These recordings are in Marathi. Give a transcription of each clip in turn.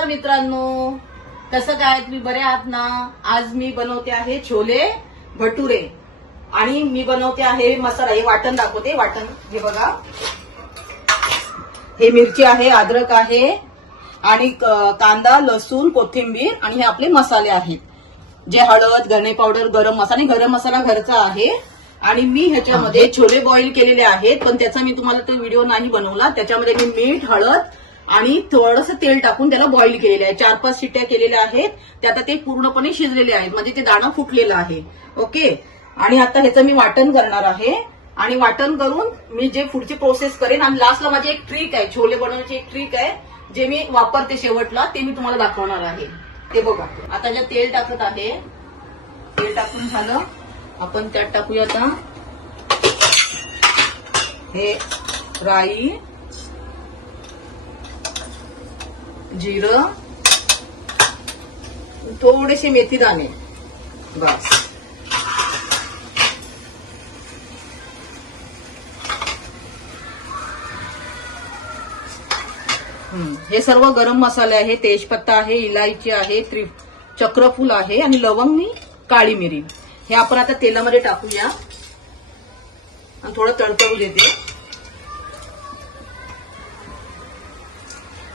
नमस्कार मित्रांनो, कसं काय तुम्ही बरे आहात ना? आज मी बनवते आहे छोले भटुरे आणि मी बनवते आहे मसाला. हे वाटण दाखवते. वाटण हे बघा, हे मिरची आहे, अद्रक आहे आणि कांदा, लसूण, कोथिंबीर आणि हे आपले मसाले आहेत, जे हळद, धणे पावडर, गरम मसाला घरचा आहे. आणि मी ह्याच्यामध्ये छोले बॉईल केलेले आहेत, पण त्याचा मी तुम्हाला तो व्हिडिओ नाही बनवला. त्याच्यामध्ये मी मीठ, हळद आणि थोडंसं तेल टाकून त्याला बॉईल केलेलं आहे. 4-5 शिट्ट्या केलेल्या आहेत. ते आता ते पूर्णपणे शिजलेले आहेत, म्हणजे ते दाणा फुटलेला आहे. ओके. आणि आता ह्याचं मी वाटण करणार आहे आणि वाटण करून मी जे पुढची प्रोसेस करेन. आणि लास्टला माझी एक ट्रिक आहे, छोले बनवण्याची एक ट्रिक आहे, जे मी वापरते शेवटला, ते मी तुम्हाला दाखवणार आहे. ते बघा. आता जे तेल टाकत आहे, तेल टाकून झालं, आपण त्यात टाकूया आता हे राई, जिरं, थोडेसे मेथी दाणे, बस. हे सर्व गरम मसाले आहे. तेजपत्ता आहे, इलायची आहे, चक्रफूल आहे आणि लवंग, काळी मिरी. हे आपण आता तेलामध्ये टाकूया आणि थोडं तडतडू देते.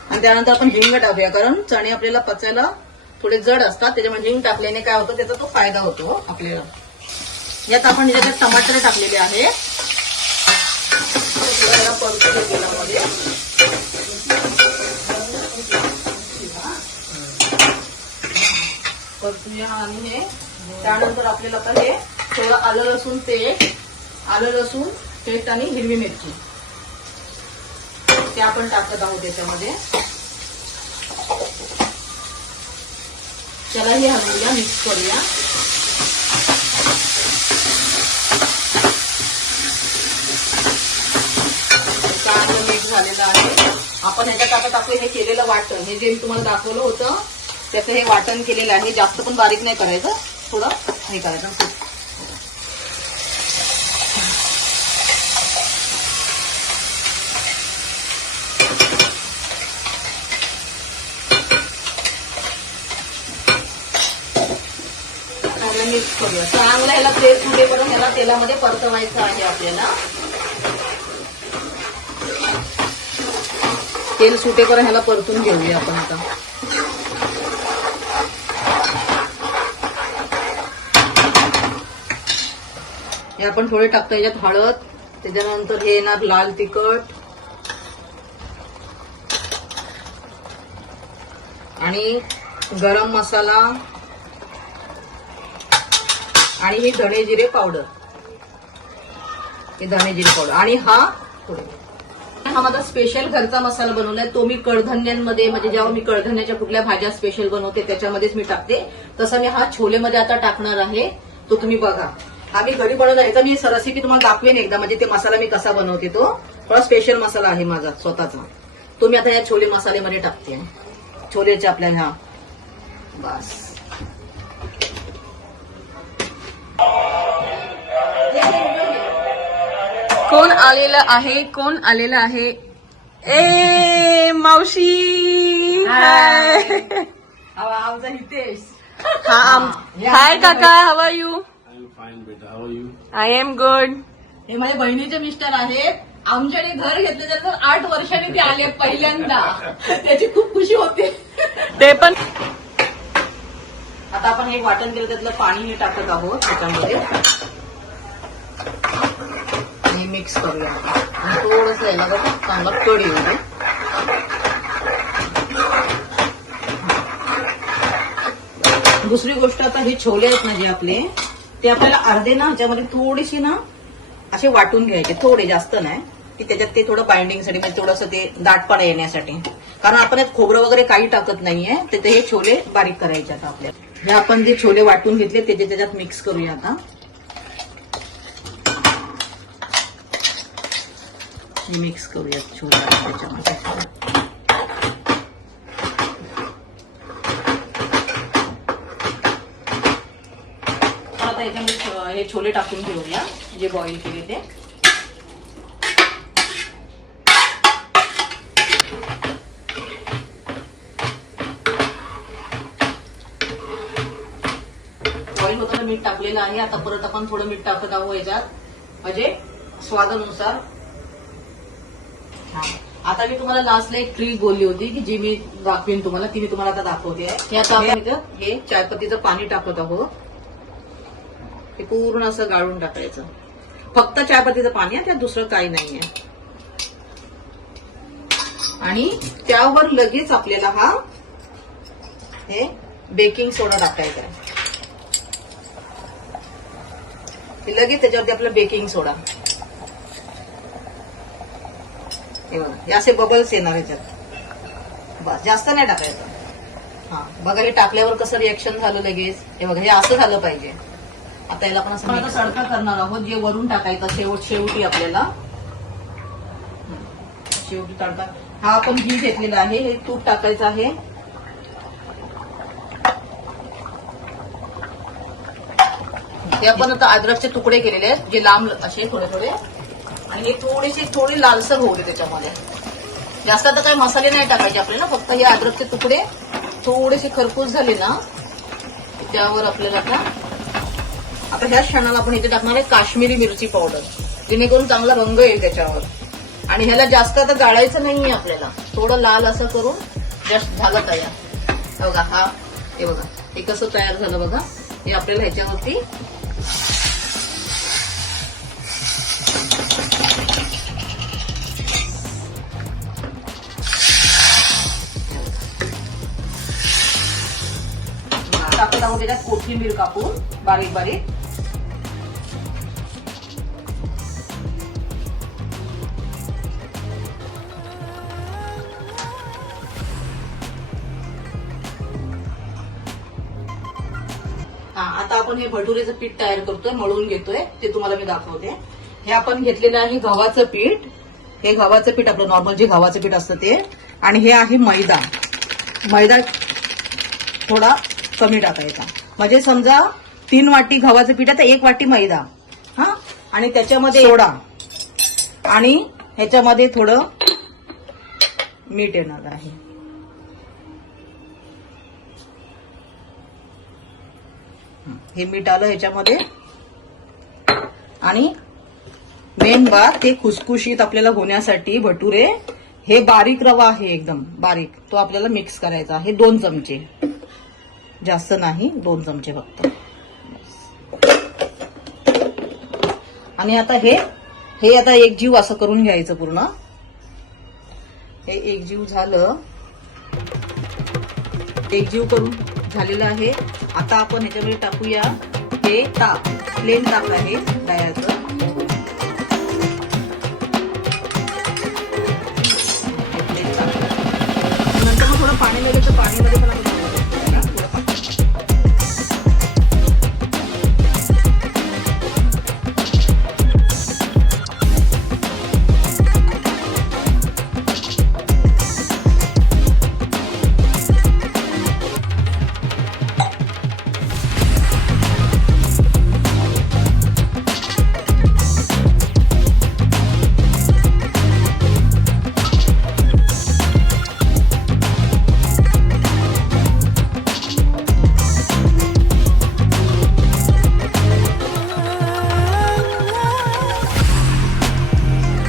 आणि त्यानंतर आपण हिंग टाकूया, कारण चणे आपल्याला पचायला थोडे जड असतात, त्याच्यामुळे हिंग टाकल्याने काय होतं, त्याचा तो फायदा होतो आपल्याला. यात आपण त्याच्यात टमाटर टाकलेले आहे. परतून तेलामध्ये परतूया. आणि हे त्यानंतर आपल्याला आता हे थोडं आलं लसूण पेस्ट आणि हिरवी मिरची ते आपण टाकत आहोत त्याच्यामध्ये. त्यालाही हलवूया, मिक्स करूया. चांगलं मिक्स झालेलं आहे. आपण ह्याच्यात आता टाकू हे केलेलं वाटण, हे जे मी तुम्हाला दाखवलं होतं त्याचं हे वाटण केलेलं आहे. जास्त पण बारीक नाही करायचं, थोडं हे करायचं. मिक्स करूया चांगलं. ह्याला तेल सुटेपर्यंत ह्याला तेलामध्ये परतवायचं आहे आपल्याला. तेल सुटेपर्यंत ह्याला परतून घेऊया आपण आता. हे आपण थोडे टाकतो याच्यात हळद, त्याच्यानंतर हे येणार लाल तिखट आणि गरम मसाला आणि ही धणे जिरे पावडर, आणि हा माझा स्पेशल घरचा मसाला बनवलाय. तो मी कडधान्यांमध्ये, म्हणजे जेव्हा मी कडधान्याच्या कुठल्या भाज्या स्पेशल बनवते त्याच्यामध्येच मी टाकते. तसं मी हा छोलेमध्ये आता टाकणार आहे. तो तुम्ही बघा. हा मी घरी बनवला, याचा मी रेसिपी तुम्हाला दाखवेन एकदा, म्हणजे ते मसाला मी कसा बनवते. तो थोडा स्पेशल मसाला आहे माझा स्वतःचा. तो मी आता या छोले मसाल्यामध्ये टाकते. छोलेचे आपल्याला हा बस. कोण आलेलं आहे? ए मावशी, आमचा Hitesh. Hi kaka, how are you? I am good. हे माझ्या बहिणीचे मिस्टर आहेत. आमच्याकडे घर घेतलं त्यानंतर 8 वर्षांनी ते आले पहिल्यांदा. त्याची खूप खुशी होते. ते पण आता आपण हे वाटण केलं त्यातलं पाणी हे टाकत आहोत त्याच्यामध्ये. हे मिक्स करूया आणि थोडंसं याला बघा चांगला कड येऊ दे. दुसरी गोष्ट, आता हे छोले आहेत ना जे आपले, ते आपल्याला अर्धे ना ह्याच्यामध्ये थोडीशी ना असे वाटून घ्यायचे, थोडे, जास्त नाही, की त्याच्यात ते थोडं बाइंडिंगसाठी, म्हणजे थोडंसं ते दाटपणा येण्यासाठी. कारण आपण यात खोबरं वगैरे काही टाकत नाहीये. ते हे छोले बारीक करायचे आता आपल्याला. हे आपण जे छोले वाटून घेतले त्याच्यात मिक्स करूया आता. मिक्स करूया छोले त्याच्यामध्ये. आता याच्यामध्ये हे छोले टाकून घेऊया जे बॉईल केले ते. बॉईल होताना मीठ टाकलेलं आहे. आता परत आपण थोडं मीठ टाकत आहोत याच्यात, म्हणजे स्वादानुसार. आता मी तुम्हाला लास्टला एक ट्रिक बोलली होती की जी मी दाखवेन तुम्हाला, ती मी तुम्हाला आता दाखवते. हे आता आपण इथं हे चायपत्तीचं पाणी टाकत आहोत. हे पूर्ण असं गाळून टाकायचं. फक्त चायपत्तीचं पाणी आहे, त्यात दुसरं काही नाहीये. आणि त्यावर लगेच आपल्याला हे बेकिंग सोडा टाकायचा आहे. लगेच त्याच्यावरती आपलं बेकिंग सोडा. हे बघा, हे असे बबल्स येणार याच्यात. बस, जास्त नाही टाकायचं. हा बघा, हे टाकल्यावर कसं रिएक्शन झालं लगेच. हे बघा, हे असं झालं पाहिजे. आता याला आपण असं तडका करणार आहोत, जे वरून टाकायचं शेवटी आपल्याला. शेवटी तडका हा आपण घी घेतलेला आहे, हे तूप टाकायचं आहे. हे आपण आता अद्रकचे तुकडे केलेले आहेत, जे लांब असे थोडे थोडे. आणि हे थोडे लालसर होऊ दे त्याच्यामध्ये. जास्त आता काही मसाले नाही टाकायचे आपल्याला, फक्त हे अद्रकचे तुकडे थोडेसे खरपूस झाले ना, त्यावर आपल्याला आता ह्या क्षणाला आपण इथे टाकणार आहे काश्मीरी मिरची पावडर, जेणेकरून चांगला रंग येईल त्याच्यावर. आणि ह्याला जास्त आता गाळायचं नाहीये आपल्याला, थोडं लाल असं करून जस्ट झालं तयार. बघा हे बघा, हे कसं तयार झालं बघा. हे आपल्याला ह्याच्यावरती टाकत आहोत. त्याच्यात कोथिंबीर कापून बारीक बारीक. आता आपण हे भटुरेचं पीठ तयार करतोय, मळून घेतोय, ते तुम्हाला मी दाखवते. हे आपण घेतलेलं आहे गव्हाचं पीठ. हे गव्हाचं पीठ आपलं नॉर्मल जे गव्हाचं पीठ असतं ते. आणि हे आहे मैदा. मैदा थोडा कमी टाकायचा, म्हणजे समजा 3 वाटी गव्हाचं पीठ आहे तर 1 वाटी मैदा. हा, आणि त्याच्यामध्ये सोडा आणि ह्याच्यामध्ये थोडं मीठ येणार आहे. हे मीठ आलं ह्याच्यामध्ये. आणि मेन बात, ते खुसखुशीत आपल्याला होण्यासाठी भटुरे, हे बारीक रवा आहे एकदम बारीक, तो आपल्याला मिक्स करायचा आहे. 2 चमचे, जास्त नाही, 2 चमचे फक्त. आणि आता हे आता एकजीव असं करून घ्यायचं पूर्ण. हे एकजीव झालं, एकजीव करून झालेलं आहे. आता आपण ह्याच्यामध्ये टाकूया हे ताक, प्लेन ताक आहे दह्याचं. नंतर मग थोडं पाणी लागेल तर पाणीमध्ये पण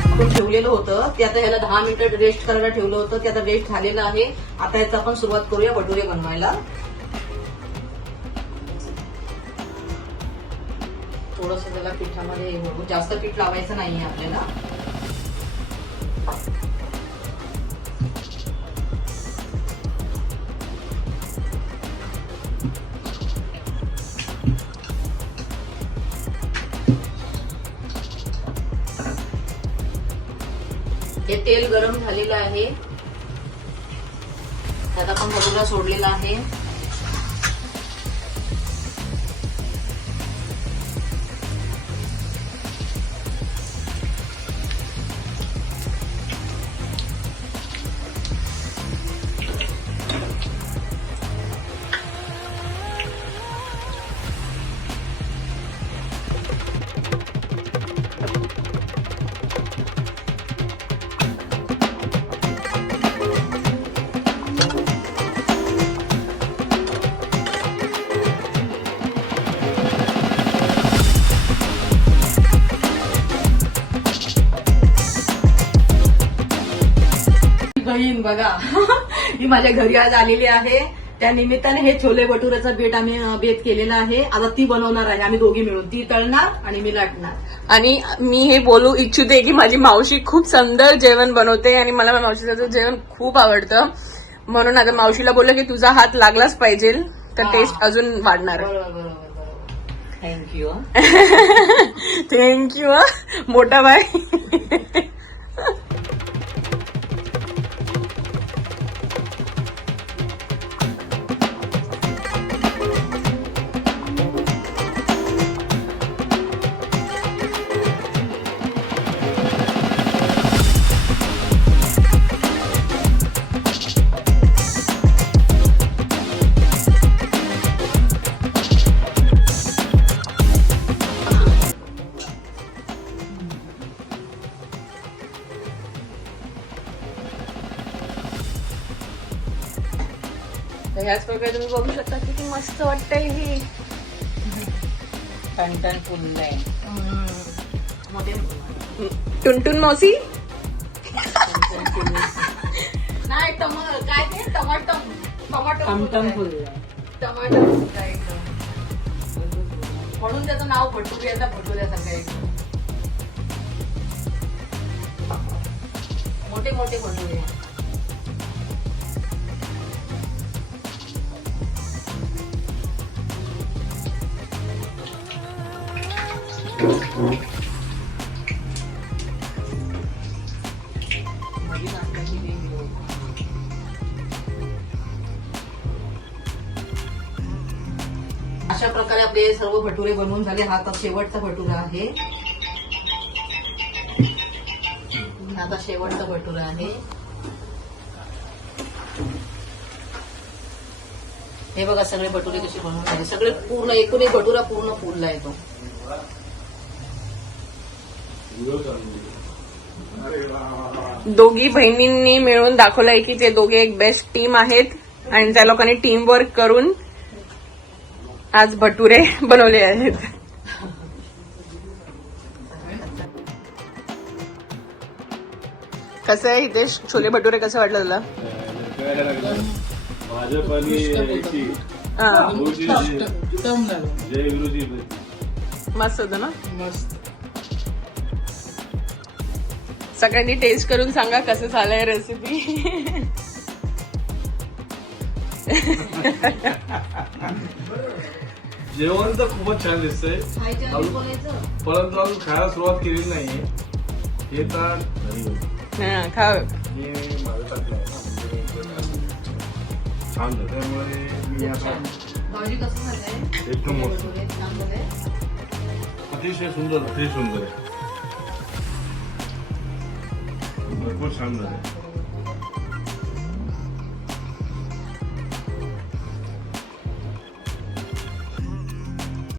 आपण ठेवलेलं होतं ते. आता ह्याला 10 मिनिटं रेस्ट करायला ठेवलं होतं, ते आता रेस्ट झालेलं आहे. आता याचा आपण सुरुवात करूया भटुरे बनवायला. थोडंसं त्याला पिठामध्ये जास्त पीठ लावायचं नाहीये आपल्याला. हे तेल गरम झालेलं आहे, त्यात आपण भटुरा सोडलेला आहे. बघा ही माझ्या घरी आज आलेली आहे. त्या निमित्ताने हे छोले भटुरेचा बेत केलेला आहे. आता ती बनवणार आहे, आम्ही दोघी मिळून. ती तळणार आणि मी लाटणार. आणि मी हे बोलू इच्छिते की माझी मावशी खूप सुंदर जेवण बनवते आणि मला माझ्या मावशीचं जेवण खूप आवडतं. म्हणून आता मावशीला बोललं की तुझा हात लागलाच पाहिजे, तर टेस्ट अजून वाढणार. बरोबर. थँक्यू. थँक्यू मोठा बाय. ह्याच प्रकारे तुम्ही बघू शकता किती मस्त वाटतंय हे. टन फुललंय. टुनटुन मावशी नाही काय ते टमाटम फुललंय. टमाटर फुललंय एकदम. म्हणून त्याचं नाव भटुऱ्याचा सगळ्या मोठे मोठे भटुरे. अशा प्रकारे आपले सर्व भटुरे बनवून झाले. हा आता शेवटचा भटुरा आहे. हे बघा सगळे भटुरे कसे बनवून झाले. सगळे पूर्ण एकूण एक भटुरा पूर्ण फुलला आहे तो. दोघी बहिणींनी मिळून दाखवलंय की ते दोघे एक बेस्ट टीम आहेत आणि त्या लोकांनी टीम वर्क करून आज भटुरे बनवले आहेत. कसं आहे हितेश, छोले भटुरे कसं वाटलं तुला? भाजप आणि जय विरोधी मस्त होतं ना. सगळ्यांनी टेस्ट करून सांगा कसं झालंय रेसिपी. जेवण तर खूपच छान दिसतंय, परंतु अजून खायला सुरुवात केलेली नाहीये. हे तर खा. मी माझं टाकलं छान झालं, त्यामुळे मी आता एकदम मस्त, अतिशय सुंदर आहे. भरपूर छान झालं.